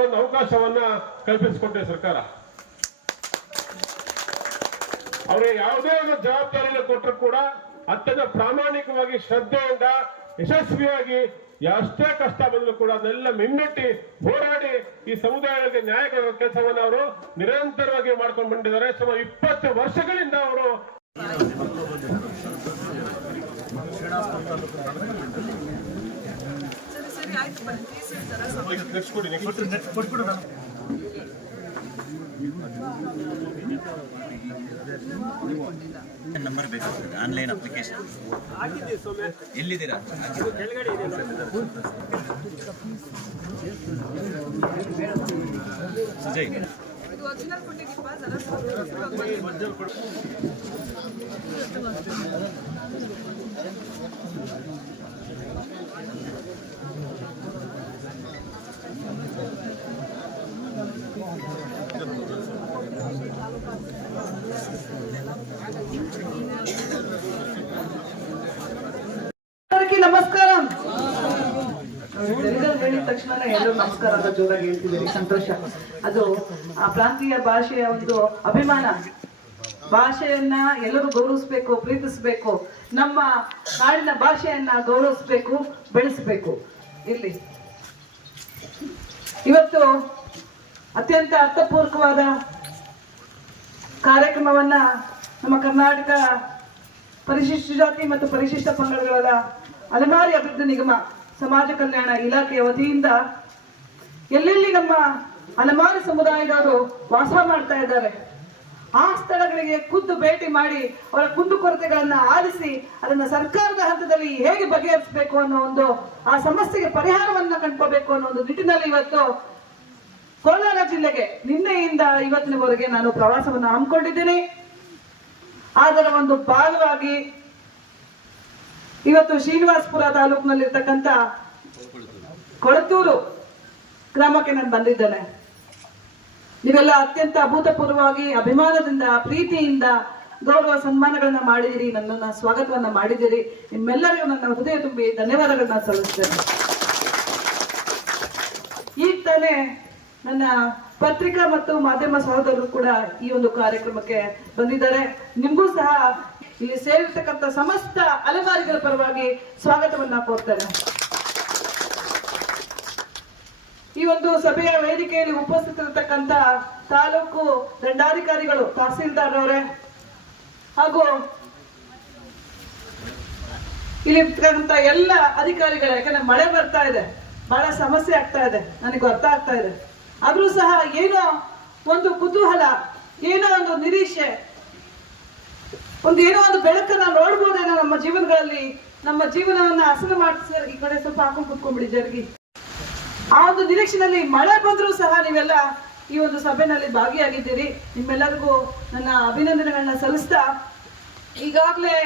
ಒಂದು ಅವಕಾಶವನ್ನ ಕಲ್ಪಿಸಿಕೊಟ್ಟೆ ಸರ್ಕಾರ. ಅವರಿಗೆ ಯಾವುದೇ ಒಂದು ಜವಾಬ್ದಾರಿಯನ್ನು ಕೊಟ್ಟರು ಕೂಡ ಅತ್ಯಂತ ಪ್ರಾಮಾಣಿಕವಾಗಿ ಶ್ರದ್ಧೆಯಿಂದ ಯಶಸ್ವಿಯಾಗಿ ಎಷ್ಟೇ ಕಷ್ಟ ಬಂದರೂ ಕೂಡ ಅದನ್ನೆಲ್ಲ ಮಿಮ್ಮಿಟ್ಟಿ ಹೋರಾಡಿ ಈ ಸಮುದಾಯಗಳಿಗೆ ನ್ಯಾಯ ಕೊಡುವ ಕೆಲಸವನ್ನು ಅವರು ನಿರಂತರವಾಗಿ ಮಾಡ್ಕೊಂಡು ಬಂದಿದ್ದಾರೆ. ಸುಮಾರು ಇಪ್ಪತ್ತು ವರ್ಷಗಳಿಂದ ಅವರು ನಂಬರ್ ಬೇಕಾಗ್ತದೆ ಆನ್ಲೈನ್ ಅಪ್ಲಿಕೇಶನ್ ಎಲ್ಲಿದ್ದೀರಾ? ಸುಜಯ್. ಒರಿಜಿನಲ್ ನಮಸ್ಕಾರ. ಹೇಳಿದ ತಕ್ಷಣ ಎಲ್ಲರೂ ನಮಸ್ಕಾರ ಅಂತ ಜೋರಾಗಿ ಹೇಳ್ತಿದ್ದೀರಿ. ಸಂತೋಷ. ಅದು ಆ ಪ್ರಾಂತೀಯ ಭಾಷೆಯ ಒಂದು ಅಭಿಮಾನ. ಭಾಷೆಯನ್ನ ಎಲ್ಲರೂ ಗೌರವಿಸ್ಬೇಕು, ಪ್ರೀತಿಸ್ಬೇಕು, ನಮ್ಮ ನಾಡಿನ ಭಾಷೆಯನ್ನ ಗೌರವಿಸ್ಬೇಕು, ಬೆಳೆಸ್ಬೇಕು. ಇಲ್ಲಿ. ಇವತ್ತು ಅತ್ಯಂತ ಅರ್ಥಪೂರ್ವಕವಾದ ಕಾರ್ಯಕ್ರಮವನ್ನ ನಮ್ಮ ಕರ್ನಾಟಕ ಪರಿಶಿಷ್ಟ ಜಾತಿ ಮತ್ತು ಪರಿಶಿಷ್ಟ ಪಂಗಡಗಳ ಅಲೆಮಾರಿ ಅಭಿವೃದ್ಧಿ ನಿಗಮ ಸಮಾಜ ಕಲ್ಯಾಣ ಇಲಾಖೆಯ ವತಿಯಿಂದ ಎಲ್ಲೆಲ್ಲಿ ನಮ್ಮ ಅಲೆಮಾರಿ ಸಮುದಾಯದವರು ವಾಸ ಮಾಡ್ತಾ ಇದ್ದಾರೆ, ಆ ಸ್ಥಳಗಳಿಗೆ ಖುದ್ದು ಭೇಟಿ ಮಾಡಿ ಅವರ ಕುಂದುಕೊರತೆಗಳನ್ನ ಆಲಿಸಿ ಅದನ್ನ ಸರ್ಕಾರದ ಹಂತದಲ್ಲಿ ಹೇಗೆ ಬಗೆಹರಿಸಬೇಕು ಅನ್ನೋ ಒಂದು ಆ ಸಮಸ್ಯೆಗೆ ಪರಿಹಾರವನ್ನ ಕಂಡ್ಕೋಬೇಕು ಅನ್ನೋ ಒಂದು ನಿಟ್ಟಿನಲ್ಲಿ ಇವತ್ತು ಕೋಲಾರ ಜಿಲ್ಲೆಗೆ ನಿನ್ನೆಯಿಂದ ಇವತ್ತಿನವರೆಗೆ ನಾನು ಪ್ರವಾಸವನ್ನು ಹಮ್ಮಿಕೊಂಡಿದ್ದೀನಿ. ಅದರ ಒಂದು ಭಾಗವಾಗಿ ಇವತ್ತು ಶ್ರೀನಿವಾಸಪುರ ತಾಲೂಕಿನಲ್ಲಿರ್ತಕ್ಕಂಥ ಕೊಳತೂರು ಗ್ರಾಮಕ್ಕೆ ನಾನು ಬಂದಿದ್ದೇನೆ. ನೀವೆಲ್ಲ ಅತ್ಯಂತ ಅಭೂತಪೂರ್ವವಾಗಿ ಅಭಿಮಾನದಿಂದ, ಪ್ರೀತಿಯಿಂದ, ಗೌರವ ಸನ್ಮಾನಗಳನ್ನ ಮಾಡಿದಿರಿ, ನನ್ನನ್ನ ಸ್ವಾಗತವನ್ನ ಮಾಡಿದಿರಿ. ನಿಮ್ಮೆಲ್ಲರಿಗೂ ನನ್ನ ಹೃದಯ ತುಂಬಿ ಧನ್ಯವಾದಗಳನ್ನ ಸಲ್ಲಿಸ್ತೇನೆ. ಈಗ ತಾನೇ ನನ್ನ ಪತ್ರಿಕಾ ಮತ್ತು ಮಾಧ್ಯಮ ಸಹೋದರರು ಕೂಡ ಈ ಒಂದು ಕಾರ್ಯಕ್ರಮಕ್ಕೆ ಬಂದಿದ್ದಾರೆ. ನಿಮಗೂ ಸಹ ಇಲ್ಲಿ ಸೇರಿರ್ತಕ್ಕಂಥ ಸಮಸ್ತ ಅಲೆಮಾರಿಗಳ ಪರವಾಗಿ ಸ್ವಾಗತವನ್ನ ಕೋರ್ತೇನೆ. ಈ ಒಂದು ಸಭೆಯ ವೇದಿಕೆಯಲ್ಲಿ ಉಪಸ್ಥಿತರಿರ್ತಕ್ಕಂಥ ತಾಲೂಕು ದಂಡಾಧಿಕಾರಿಗಳು ತಹಸೀಲ್ದಾರ್ ಅವರೇ ಹಾಗೂ ಇಲ್ಲಿ ಇರ್ತಕ್ಕಂಥ ಎಲ್ಲ ಅಧಿಕಾರಿಗಳ, ಯಾಕಂದ್ರೆ ಮಳೆ ಬರ್ತಾ ಇದೆ. ಬಹಳ ಸಮಸ್ಯೆ ಆಗ್ತಾ ಇದೆ. ನನಗೆ ಅರ್ಥ ಆಗ್ತಾ ಇದೆ. ಆದ್ರೂ ಸಹ ಏನೋ ಒಂದು ಕುತೂಹಲ, ಏನೋ ಒಂದು ನಿರೀಕ್ಷೆ ಒಂದು ಏನೋ ಒಂದು ಬೆಳಕನ್ನ ನೋಡ್ಬೋದೇನೋ ನಮ್ಮ ಜೀವನಗಳಲ್ಲಿ, ನಮ್ಮ ಜೀವನವನ್ನ ಹಸನ ಮಾಡಿಸಿ ಈ ಕಡೆ ಸ್ವಲ್ಪ ಹಾಕೊಂಡು ಕುತ್ಕೊಂಡ್ಬಿಡಿ ಜರ್ಗಿ ಆ ಒಂದು ನಿರೀಕ್ಷೆನಲ್ಲಿ ಮಳೆ ಬಂದರೂ ಸಹ ನೀವೆಲ್ಲ ಈ ಒಂದು ಸಭೆನಲ್ಲಿ ಭಾಗಿಯಾಗಿದ್ದೀರಿ. ನಿಮ್ಮೆಲ್ಲರಿಗೂ ನನ್ನ ಅಭಿನಂದನೆಗಳನ್ನ ಸಲ್ಲಿಸ್ತಾ, ಈಗಾಗಲೇ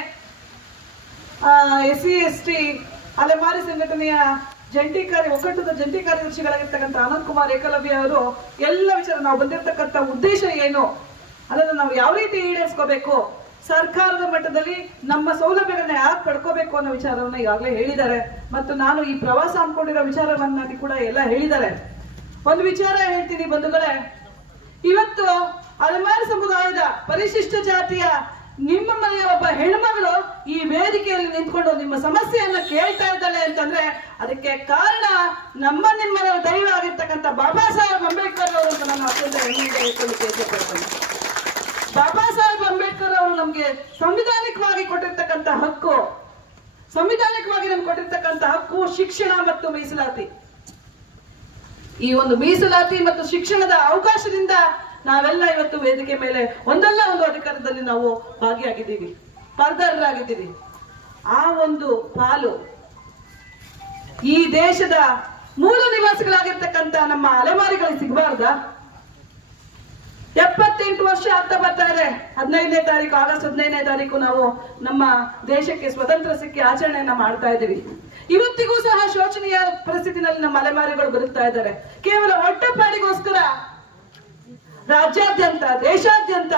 ಎಸ್ ಸಿ ಎಸ್ ಟಿ ಅಲೆಮಾರಿ ಸಂಘಟನೆಯ ಜಂಟಿ ಕಾರ್ಯ, ಒಕ್ಕೂಟದ ಜಂಟಿ ಕಾರ್ಯದರ್ಶಿಗಳಾಗಿರ್ತಕ್ಕಂಥ ಆನಂದ್ ಕುಮಾರ್ ಏಕಲವ್ಯ ಅವರು ಎಲ್ಲ ವಿಚಾರ ನಾವು ಬಂದಿರತಕ್ಕಂಥ ಉದ್ದೇಶ ಏನು? ಅದನ್ನು ನಾವು ಯಾವ ರೀತಿ ಈಡೇರಿಸ್ಕೋಬೇಕು? ಸರ್ಕಾರದ ಮಟ್ಟದಲ್ಲಿ ನಮ್ಮ ಸೌಲಭ್ಯಗಳನ್ನ ಯಾಕೆ ಪಡ್ಕೋಬೇಕು ಅನ್ನೋ ವಿಚಾರವನ್ನ ಈಗಾಗಲೇ ಹೇಳಿದ್ದಾರೆ. ಮತ್ತು ನಾನು ಈ ಪ್ರವಾಸ ಅನ್ಕೊಂಡಿರೋ ವಿಚಾರವನ್ನ ಕೂಡ ಎಲ್ಲ ಹೇಳಿದ್ದಾರೆ. ಒಂದು ವಿಚಾರ ಹೇಳ್ತೀನಿ ಬಂಧುಗಳೇ. ಇವತ್ತು ಅಲೆಮಾರಿ ಸಮುದಾಯದ ಪರಿಶಿಷ್ಟ ಜಾತಿಯ ನಿಮ್ಮ ಮನೆಯ ಒಬ್ಬ ಹೆಣ್ಮಗಳು ಈ ವೇದಿಕೆಯಲ್ಲಿ ನಿಂತ್ಕೊಂಡು ನಿಮ್ಮ ಸಮಸ್ಯೆಯನ್ನು ಕೇಳ್ತಾ ಇದ್ದಾಳೆ ಅಂತಂದ್ರೆ ಅದಕ್ಕೆ ಕಾರಣ ನಮ್ಮ ನಿಮ್ಮ ದೈವ ಆಗಿರ್ತಕ್ಕಂಥ ಬಾಬಾ ಸಾಹೇಬ್ ಅಂಬೇಡ್ಕರ್ ಅವರು ಅಂತ ನಾನು ಅತ್ಯಂತ ಇಷ್ಟಪಡ್ತೇನೆ ಬಾಬಾ ಸಾಹೇಬ್ ಅಂಬೇಡ್ಕರ್ ಅವರು ನಮ್ಗೆ ಸಂವಿಧಾನಿಕವಾಗಿ ಕೊಟ್ಟಿರ್ತಕ್ಕಂಥ ಹಕ್ಕು, ಸಂವಿಧಾನಿಕವಾಗಿ ನಮ್ಗೆ ಕೊಟ್ಟಿರ್ತಕ್ಕಂಥ ಹಕ್ಕು ಶಿಕ್ಷಣ ಮತ್ತು ಮೀಸಲಾತಿ. ಈ ಒಂದು ಮೀಸಲಾತಿ ಮತ್ತು ಶಿಕ್ಷಣದ ಅವಕಾಶದಿಂದ ನಾವೆಲ್ಲ ಇವತ್ತು ವೇದಿಕೆ ಮೇಲೆ ಒಂದಲ್ಲ ಒಂದು ಅಧಿಕಾರದಲ್ಲಿ ನಾವು ಭಾಗಿಯಾಗಿದ್ದೀವಿ. ಪಾಲ್ದಾರರಾಗಿದ್ದೀವಿ. ಆ ಒಂದು ಪಾಲು ಈ ದೇಶದ ಮೂಲ ನಿವಾಸಿಗಳಾಗಿರ್ತಕ್ಕಂಥ ನಮ್ಮ ಅಲೆಮಾರಿಗಳಿಗೆ ಸಿಗಬಾರ್ದ? ಎಪ್ಪತ್ತೆಂಟು ವರ್ಷ ಆಗ್ತಾ ಬರ್ತಾ ಇದೆ. ಹದಿನೈದನೇ ತಾರೀಕು, ಆಗಸ್ಟ್ ಹದಿನೈದನೇ ತಾರೀಕು ನಾವು ನಮ್ಮ ದೇಶಕ್ಕೆ ಸ್ವತಂತ್ರ ಸಿಕ್ಕಿ ಆಚರಣೆಯನ್ನ ಮಾಡ್ತಾ ಇದ್ದೀವಿ. ಇವತ್ತಿಗೂ ಸಹ ಶೋಚನೀಯ ಪರಿಸ್ಥಿತಿನಲ್ಲಿ ನಮ್ಮ ಅಲೆಮಾರಿಗಳು ಬರುತ್ತಾ ಇದ್ದಾರೆ. ಕೇವಲ ಹೊಟ್ಟೆಪಾಡಿಗೋಸ್ಕರ ರಾಜ್ಯಾದ್ಯಂತ, ದೇಶಾದ್ಯಂತ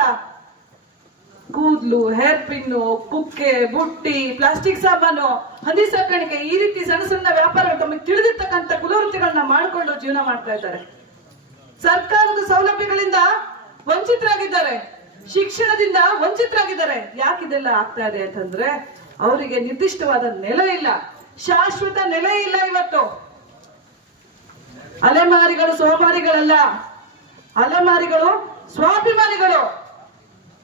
ಕೂದ್ಲು, ಹೇರ್ ಪಿನ್ನು, ಕುಕ್ಕೆ, ಬುಟ್ಟಿ, ಪ್ಲಾಸ್ಟಿಕ್ ಸಾಮಾನು ಹಂದಿ ಸಾಕಾಣಿಕೆ ಈ ರೀತಿ ಸಣ್ಣ ಸಣ್ಣ ವ್ಯಾಪಾರಗಳು ತಮಗೆ ತಿಳಿದಿರ್ತಕ್ಕಂಥ ಕುಲವೃತ್ತಿಗಳನ್ನ ಮಾಡಿಕೊಂಡು ಜೀವನ ಮಾಡ್ತಾ ಇದ್ದಾರೆ. ಸರ್ಕಾರದ ಸೌಲಭ್ಯಗಳಿಂದ ವಂಚಿತರಾಗಿದ್ದಾರೆ. ಶಿಕ್ಷಣದಿಂದ ವಂಚಿತರಾಗಿದ್ದಾರೆ. ಯಾಕಿದೆಲ್ಲ ಆಗ್ತಾ ಇದೆ ಅಂತಂದ್ರೆ ಅವರಿಗೆ ನಿರ್ದಿಷ್ಟವಾದ ನೆಲೆ ಇಲ್ಲ. ಶಾಶ್ವತ ನೆಲೆ ಇಲ್ಲ ಇವತ್ತು. ಅಲೆಮಾರಿಗಳು, ಸೋಮಾರಿಗಳಲ್ಲ. ಅಲೆಮಾರಿಗಳು, ಸ್ವಾಭಿಮಾನಿಗಳು.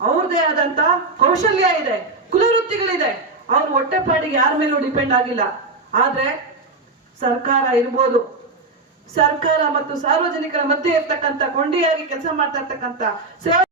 ಅವ್ರದೇ ಆದಂತ ಕೌಶಲ್ಯ ಇದೆ, ಕುಲವೃತ್ತಿಗಳಿದೆ. ಅವ್ರ ಹೊಟ್ಟೆಪಾಡಿಗೆ ಯಾರ ಮೇಲೂ ಡಿಪೆಂಡ್ ಆಗಿಲ್ಲ. ಆದ್ರೆ ಸರ್ಕಾರ ಇರ್ಬೋದು. ಸರ್ಕಾರ ಮತ್ತು ಸಾರ್ವಜನಿಕರ ಮಧ್ಯೆ ಇರ್ತಕ್ಕಂಥ ಕೊಂಡಿಯಾಗಿ ಕೆಲಸ ಮಾಡ್ತಾ ಇರ್ತಕ್ಕಂಥ